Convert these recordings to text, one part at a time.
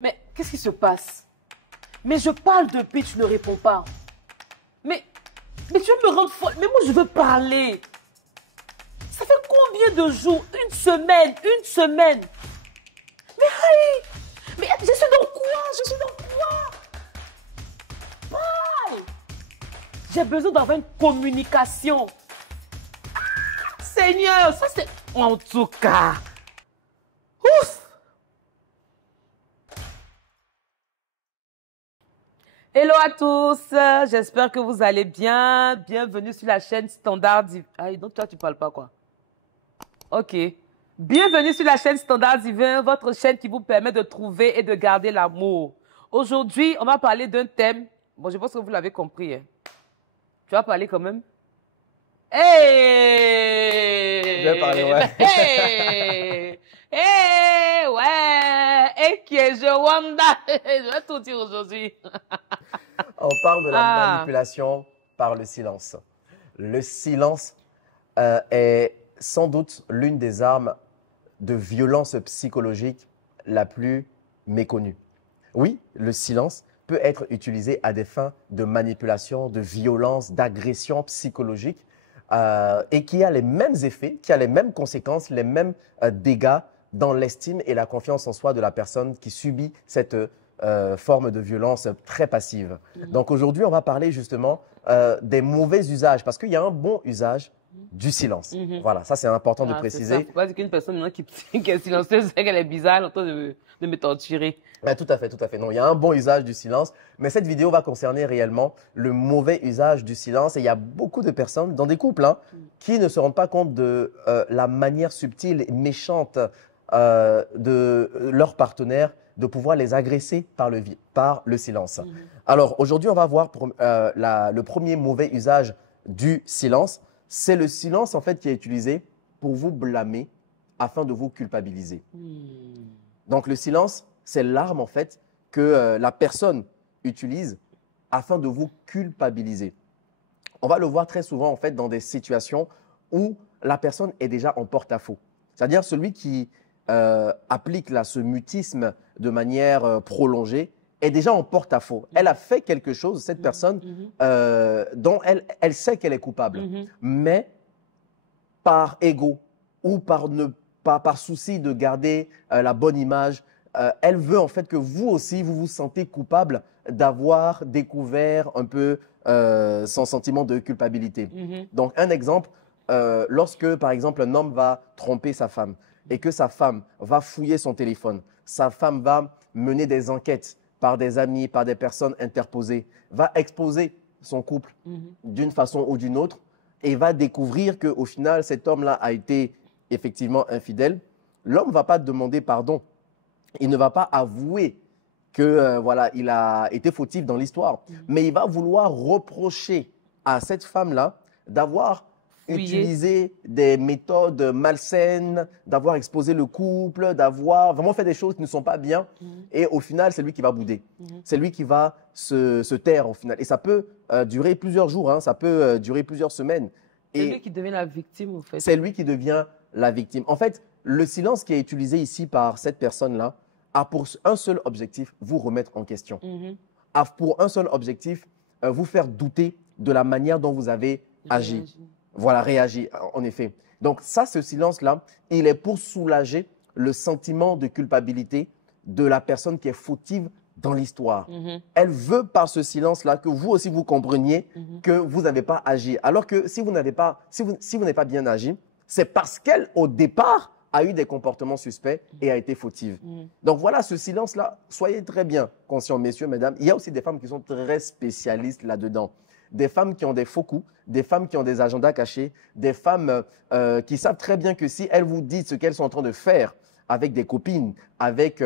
Mais qu'est-ce qui se passe? Mais je parle depuis, tu ne réponds pas. Mais, mais tu vas me rendre folle. Mais moi, je veux parler. Ça fait combien de jours? Une semaine, une semaine. Mais aïe! Mais je suis dans quoi? Je suis dans quoi? Aïe! J'ai besoin d'avoir une communication. Ah, Seigneur, ça c'est... En tout cas. Ouf! Hello à tous, j'espère que vous allez bien. Bienvenue sur la chaîne Standard Divin. Ah, donc toi, tu parles pas quoi? Ok. Bienvenue sur la chaîne Standard Divin, votre chaîne qui vous permet de trouver et de garder l'amour. Aujourd'hui, on va parler d'un thème. Bon, je pense que vous l'avez compris. Hein. Tu vas parler quand même? Hey! Je vais parler, ouais. Hey! Hey! Ouais! Et qui est Wanda? Je vais tout dire aujourd'hui. On parle de la Ah. manipulation par le silence. Le silence est sans doute l'une des armes de violence psychologique la plus méconnue. Oui, le silence peut être utilisé à des fins de manipulation, de violence, d'agression psychologique et qui a les mêmes effets, qui a les mêmes conséquences, les mêmes dégâts dans l'estime et la confiance en soi de la personne qui subit cette forme de violence très passive. Donc aujourd'hui, on va parler justement des mauvais usages parce qu'il y a un bon usage du silence. Voilà, ça c'est important de préciser. Il ne faut pas dire qu'une personne qui est silencieuse, c'est qu'elle est bizarre, en train de me torturer. Tout à fait, tout à fait. Non, il y a un bon usage du silence, mais cette vidéo va concerner réellement le mauvais usage du silence. Et il y a beaucoup de personnes, dans des couples, qui ne se rendent pas compte de la manière subtile et méchante de leur partenaire de pouvoir les agresser par le silence. Alors aujourd'hui, on va voir le premier mauvais usage du silence. C'est le silence en fait qui est utilisé pour vous blâmer afin de vous culpabiliser. Donc le silence, c'est l'arme en fait que la personne utilise afin de vous culpabiliser. On va le voir très souvent en fait dans des situations où la personne est déjà en porte-à-faux. C'est-à-dire celui qui applique là, ce mutisme de manière prolongée est déjà en porte-à-faux. Elle a fait quelque chose, cette personne, dont elle sait qu'elle est coupable. Mais par ego ou par souci de garder la bonne image, elle veut en fait que vous aussi, vous vous sentez coupable d'avoir découvert un peu son sentiment de culpabilité. Donc, un exemple, lorsque, par exemple, un homme va tromper sa femme et que sa femme va fouiller son téléphone, sa femme va mener des enquêtes par des amis, par des personnes interposées, va exposer son couple d'une façon ou d'une autre et va découvrir qu'au final, cet homme-là a été effectivement infidèle. L'homme ne va pas demander pardon. Il ne va pas avouer que voilà, il a été fautif dans l'histoire, mais il va vouloir reprocher à cette femme-là d'avoir utilisé des méthodes malsaines, d'avoir exposé le couple, d'avoir vraiment fait des choses qui ne sont pas bien. Et au final, c'est lui qui va bouder. C'est lui qui va se taire au final. Et ça peut durer plusieurs jours, ça peut durer plusieurs semaines. C'est lui qui devient la victime, en fait. C'est lui qui devient la victime. En fait, le silence qui est utilisé ici par cette personne-là a pour un seul objectif, vous remettre en question. A pour un seul objectif, vous faire douter de la manière dont vous avez agi. Voilà, réagi, en effet. Donc ça, ce silence-là, il est pour soulager le sentiment de culpabilité de la personne qui est fautive dans l'histoire. Elle veut par ce silence-là que vous aussi vous compreniez que vous n'avez pas agi. Alors que si vous n'avez pas, si vous n'avez pas bien agi, c'est parce qu'elle, au départ, a eu des comportements suspects et a été fautive. Donc voilà, ce silence-là, soyez très bien conscients, messieurs, mesdames. Il y a aussi des femmes qui sont très spécialistes là-dedans. Des femmes qui ont des faux coups, des femmes qui ont des agendas cachés, des femmes qui savent très bien que si elles vous disent ce qu'elles sont en train de faire avec des copines, avec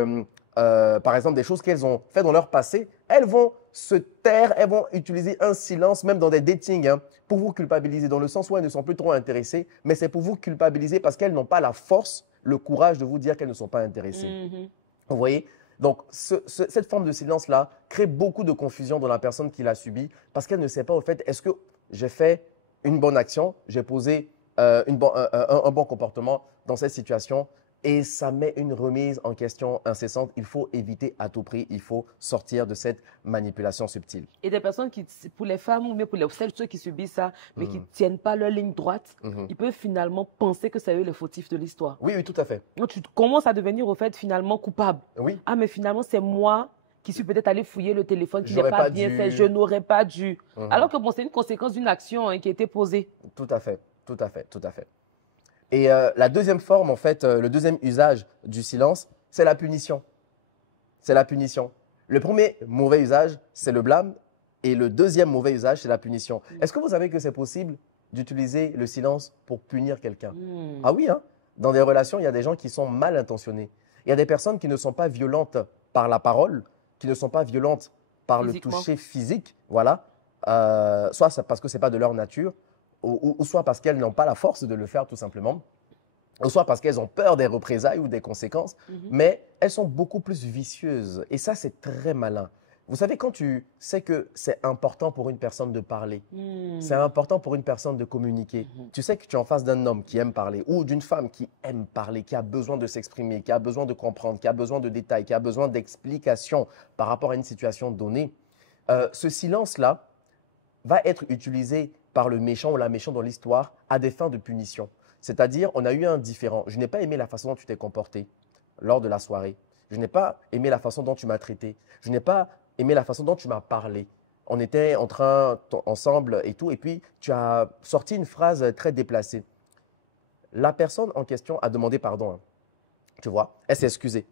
par exemple des choses qu'elles ont fait dans leur passé, elles vont se taire, elles vont utiliser un silence, même dans des datings, pour vous culpabiliser, dans le sens où elles ne sont plus trop intéressées, mais c'est pour vous culpabiliser parce qu'elles n'ont pas la force, le courage de vous dire qu'elles ne sont pas intéressées. Vous voyez? Donc, cette forme de silence-là crée beaucoup de confusion dans la personne qui l'a subi parce qu'elle ne sait pas au fait, est-ce que j'ai fait une bonne action, j'ai posé un bon comportement dans cette situation et ça met une remise en question incessante. Il faut éviter à tout prix, il faut sortir de cette manipulation subtile. Et des personnes qui, pour les femmes ou bien pour ceux qui subissent ça, mais qui ne tiennent pas leur ligne droite, ils peuvent finalement penser que c'est eux les fautifs de l'histoire. Oui, oui, tout à fait. Donc tu commences à devenir au fait finalement coupable. Oui. Ah, mais finalement c'est moi qui suis peut-être allé fouiller le téléphone qui n'est pas bien fait, je n'aurais pas dû. Alors que bon, c'est une conséquence d'une action qui a été posée. Tout à fait, tout à fait, tout à fait. Et la deuxième forme, en fait, le deuxième usage du silence, c'est la punition. C'est la punition. Le premier mauvais usage, c'est le blâme. Et le deuxième mauvais usage, c'est la punition. Est-ce que vous savez que c'est possible d'utiliser le silence pour punir quelqu'un? Ah oui, hein? Dans des relations, il y a des gens qui sont mal intentionnés. Il y a des personnes qui ne sont pas violentes par la parole, qui ne sont pas violentes par le toucher physique, voilà. Soit parce que ce n'est pas de leur nature, ou soit parce qu'elles n'ont pas la force de le faire tout simplement, ou soit parce qu'elles ont peur des représailles ou des conséquences, mais elles sont beaucoup plus vicieuses. Et ça, c'est très malin. Vous savez, quand tu sais que c'est important pour une personne de parler, c'est important pour une personne de communiquer, tu sais que tu es en face d'un homme qui aime parler ou d'une femme qui aime parler, qui a besoin de s'exprimer, qui a besoin de comprendre, qui a besoin de détails, qui a besoin d'explications par rapport à une situation donnée, ce silence-là va être utilisé par le méchant ou la méchante dans l'histoire à des fins de punition. C'est-à-dire, on a eu un différend. Je n'ai pas aimé la façon dont tu t'es comporté lors de la soirée. Je n'ai pas aimé la façon dont tu m'as traité. Je n'ai pas aimé la façon dont tu m'as parlé. On était en train, ensemble et tout, et puis tu as sorti une phrase très déplacée. La personne en question a demandé pardon. Hein. Tu vois, elle s'est excusée.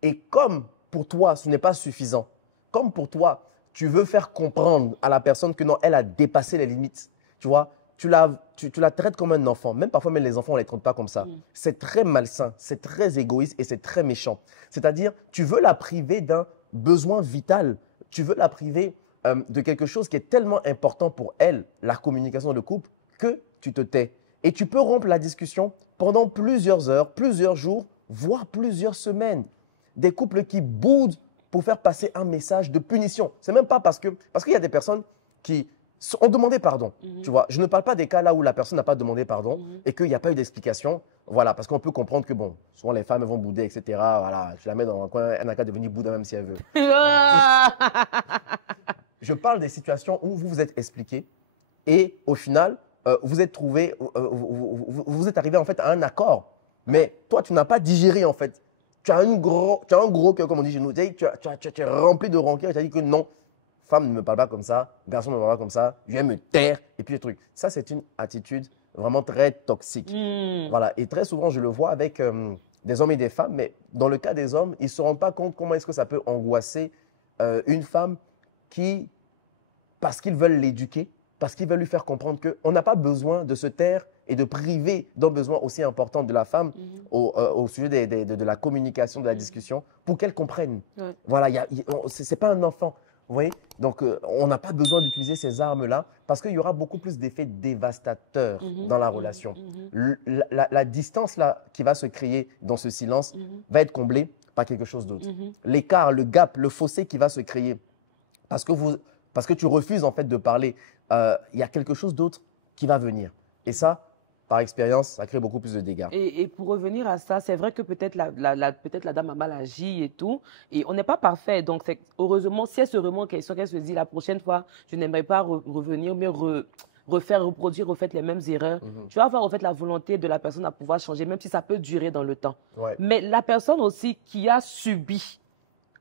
Et comme pour toi, ce n'est pas suffisant, comme pour toi, tu veux faire comprendre à la personne que non, elle a dépassé les limites. Tu vois, tu la traites comme un enfant. Même parfois, même les enfants, on ne les traite pas comme ça. C'est très malsain, c'est très égoïste et c'est très méchant. C'est-à-dire, tu veux la priver d'un besoin vital. Tu veux la priver de quelque chose qui est tellement important pour elle, la communication de couple, que tu te tais. Et tu peux rompre la discussion pendant plusieurs heures, plusieurs jours, voire plusieurs semaines. Des couples qui boudent pour faire passer un message de punition. C'est même pas parce qu'il y a des personnes qui ont demandé pardon. Tu vois, je ne parle pas des cas là où la personne n'a pas demandé pardon et qu'il n'y a pas eu d'explication. Voilà, parce qu'on peut comprendre que bon, souvent les femmes elles vont bouder, etc. Voilà, je la mets dans un coin, elle n'a qu'à devenir bouddha même si elle veut. Je parle des situations où vous vous êtes expliqué et au final, vous êtes trouvé, vous êtes arrivé en fait à un accord. Mais toi, tu n'as pas digéré en fait. Tu as un gros cœur, comme on dit chez nous. Tu es rempli de rancœur. Tu as dit que non, femme ne me parle pas comme ça, garçon ne me parle pas comme ça, je vais me taire. Et puis le truc. Ça, c'est une attitude vraiment très toxique. Voilà. Et très souvent, je le vois avec des hommes et des femmes. Mais dans le cas des hommes, ils ne se rendent pas compte comment est-ce que ça peut angoisser une femme qui, parce qu'ils veulent l'éduquer, parce qu'ils veulent lui faire comprendre qu'on n'a pas besoin de se taire et de priver d'un besoin aussi important de la femme au sujet de la communication, de la discussion, pour qu'elle comprenne. Voilà, ce n'est pas un enfant. Vous voyez? Donc, on n'a pas besoin d'utiliser ces armes-là parce qu'il y aura beaucoup plus d'effets dévastateurs dans la relation. La distance là, qui va se créer dans ce silence va être comblée par quelque chose d'autre. L'écart, le gap, le fossé qui va se créer parce que tu refuses en fait de parler, il y a quelque chose d'autre qui va venir. Et ça, par expérience, ça crée beaucoup plus de dégâts. Et pour revenir à ça, c'est vrai que peut-être la dame a mal agi et tout. Et on n'est pas parfait. Donc, heureusement, si elle se remet en question, qu'elle se dit la prochaine fois, je n'aimerais pas revenir, mais reproduire les mêmes erreurs. Tu vas avoir en fait la volonté de la personne à pouvoir changer, même si ça peut durer dans le temps. Mais la personne aussi qui a subi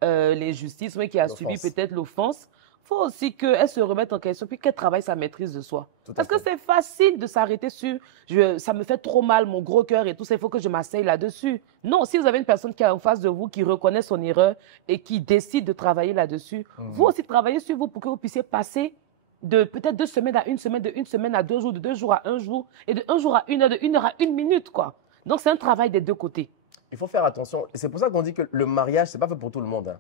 l'injustice, ou qui a subi peut-être l'offense, il faut aussi qu'elle se remette en question puis qu'elle travaille sa maîtrise de soi. Parce que c'est facile de s'arrêter sur ça me fait trop mal, mon gros cœur et tout ça, il faut que je m'asseye là-dessus. Non, si vous avez une personne qui est en face de vous, qui reconnaît son erreur et qui décide de travailler là-dessus, vous aussi travaillez sur vous pour que vous puissiez passer de peut-être 2 semaines à 1 semaine, de 1 semaine à 2 jours, de 2 jours à 1 jour et de 1 jour à 1 heure, de 1 heure à 1 minute, quoi. Donc, c'est un travail des deux côtés. Il faut faire attention. Et c'est pour ça qu'on dit que le mariage, ce n'est pas fait pour tout le monde. Hein.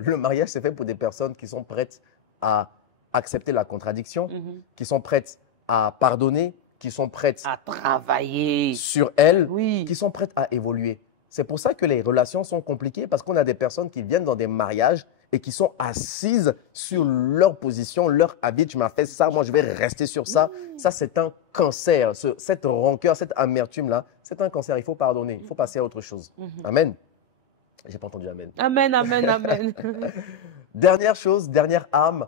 Le mariage, c'est fait pour des personnes qui sont prêtes à accepter la contradiction, qui sont prêtes à pardonner, qui sont prêtes à travailler sur elles, qui sont prêtes à évoluer. C'est pour ça que les relations sont compliquées, parce qu'on a des personnes qui viennent dans des mariages et qui sont assises sur leur position, leur habit. Tu m'as fait ça, moi je vais rester sur ça. Ça, c'est un cancer. Cette rancœur, cette amertume-là, c'est un cancer. Il faut pardonner, il faut passer à autre chose. Amen. J'ai pas entendu amen. Amen, amen, amen. Dernière chose, dernière arme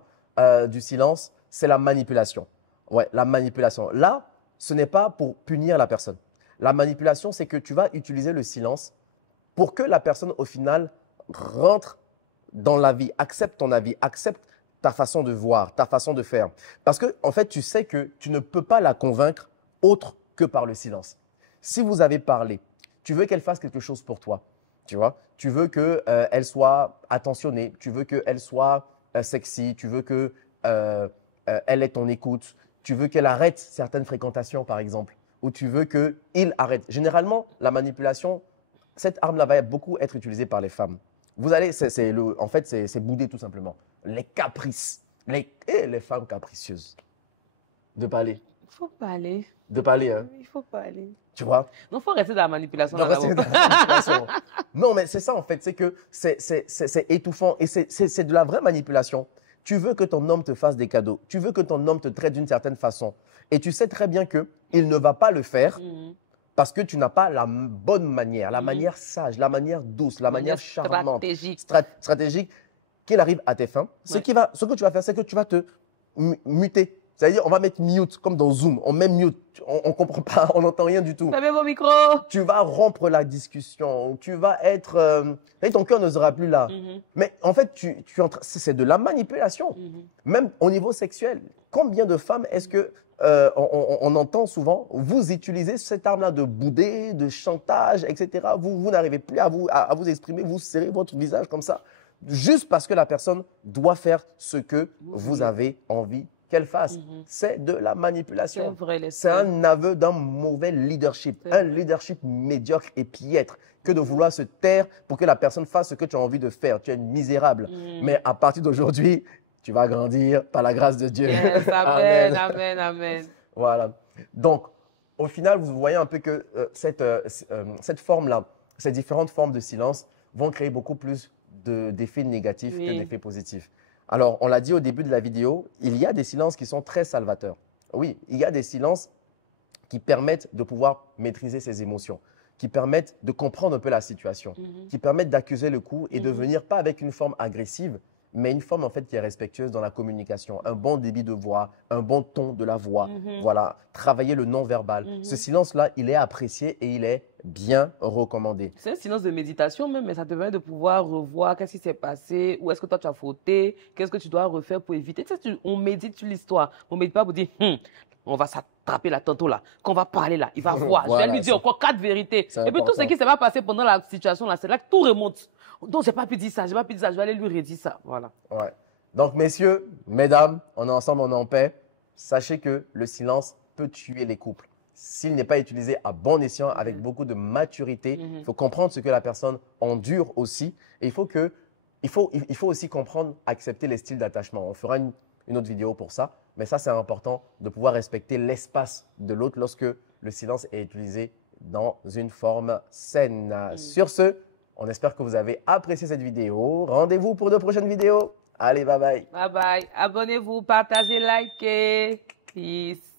du silence, c'est la manipulation. Ouais, la manipulation. Là, ce n'est pas pour punir la personne. La manipulation, c'est que tu vas utiliser le silence pour que la personne, au final, rentre dans la vie, accepte ton avis, accepte ta façon de voir, ta façon de faire. Parce que, en fait, tu sais que tu ne peux pas la convaincre autre que par le silence. Si vous avez parlé, tu veux qu'elle fasse quelque chose pour toi, tu vois, tu veux qu'elle soit attentionnée, tu veux qu'elle soit sexy, tu veux qu'elle ait ton écoute, tu veux qu'elle arrête certaines fréquentations, par exemple, ou tu veux qu'il arrête. Généralement, la manipulation, cette arme-là va beaucoup être utilisée par les femmes. Vous allez, en fait, c'est bouder tout simplement. Les caprices, les femmes capricieuses. De parler. Il faut parler. De parler, hein. Il faut parler. Tu vois? Non, il faut rester dans la manipulation. Non, rester dans la manipulation. Non, mais c'est ça en fait, c'est que c'est étouffant et c'est de la vraie manipulation. Tu veux que ton homme te fasse des cadeaux, tu veux que ton homme te traite d'une certaine façon et tu sais très bien qu'il ne va pas le faire parce que tu n'as pas la bonne manière, la manière sage, la manière douce, la manière charmante, stratégique qu'il arrive à tes fins. Ce que tu vas faire, c'est que tu vas te muter. C'est-à-dire, on va mettre mute, comme dans Zoom. On met mute. On ne comprend pas, on n'entend rien du tout. Fermez vos micros. Tu vas rompre la discussion. Tu vas être… ton cœur ne sera plus là. Mais en fait, c'est de la manipulation. Même au niveau sexuel. Combien de femmes est-ce que on entend souvent, vous utilisez cette arme-là de bouder, de chantage, etc. Vous n'arrivez plus à vous exprimer, vous serrez votre visage comme ça. Juste parce que la personne doit faire ce que vous avez envie qu'elle fasse. C'est de la manipulation. C'est un aveu d'un mauvais leadership, un leadership médiocre et piètre, que de vouloir se taire pour que la personne fasse ce que tu as envie de faire. Tu es misérable. Mais à partir d'aujourd'hui, tu vas grandir par la grâce de Dieu. Yes, amen, amen, amen. Voilà. Donc, au final, vous voyez un peu que cette forme-là, ces différentes formes de silence vont créer beaucoup plus d'effets négatifs que d'effets positifs. Alors, on l'a dit au début de la vidéo, il y a des silences qui sont très salvateurs. Oui, il y a des silences qui permettent de pouvoir maîtriser ses émotions, qui permettent de comprendre un peu la situation, qui permettent d'accuser le coup et de venir pas avec une forme agressive, mais une forme en fait qui est respectueuse dans la communication, un bon débit de voix, un bon ton de la voix, voilà, travailler le non-verbal. Ce silence-là, il est apprécié et il est bien recommandé. C'est un silence de méditation même, mais ça te permet de pouvoir revoir qu'est-ce qui s'est passé, où est-ce que toi tu as fauté, qu'est-ce que tu dois refaire pour éviter. Tu sais, on médite sur l'histoire, on ne médite pas pour dire on va s'attraper là tantôt là, qu'on va parler là, il va voir, voilà, je vais lui dire encore 4 vérités. Et puis tout ce qui s'est pas passé pendant la situation là, c'est là que tout remonte. Donc j'ai pas pu dire ça, j'ai pas pu dire ça, je vais aller lui redire ça. Voilà. Ouais. Donc messieurs, mesdames, on est ensemble, on est en paix. Sachez que le silence peut tuer les couples. S'il n'est pas utilisé à bon escient, avec beaucoup de maturité, il faut comprendre ce que la personne endure aussi. Et il faut aussi comprendre, accepter les styles d'attachement. On fera une autre vidéo pour ça. Mais ça, c'est important de pouvoir respecter l'espace de l'autre lorsque le silence est utilisé dans une forme saine. Sur ce, on espère que vous avez apprécié cette vidéo. Rendez-vous pour de prochaines vidéos. Allez, bye bye. Bye bye. Abonnez-vous, partagez, likez. Peace.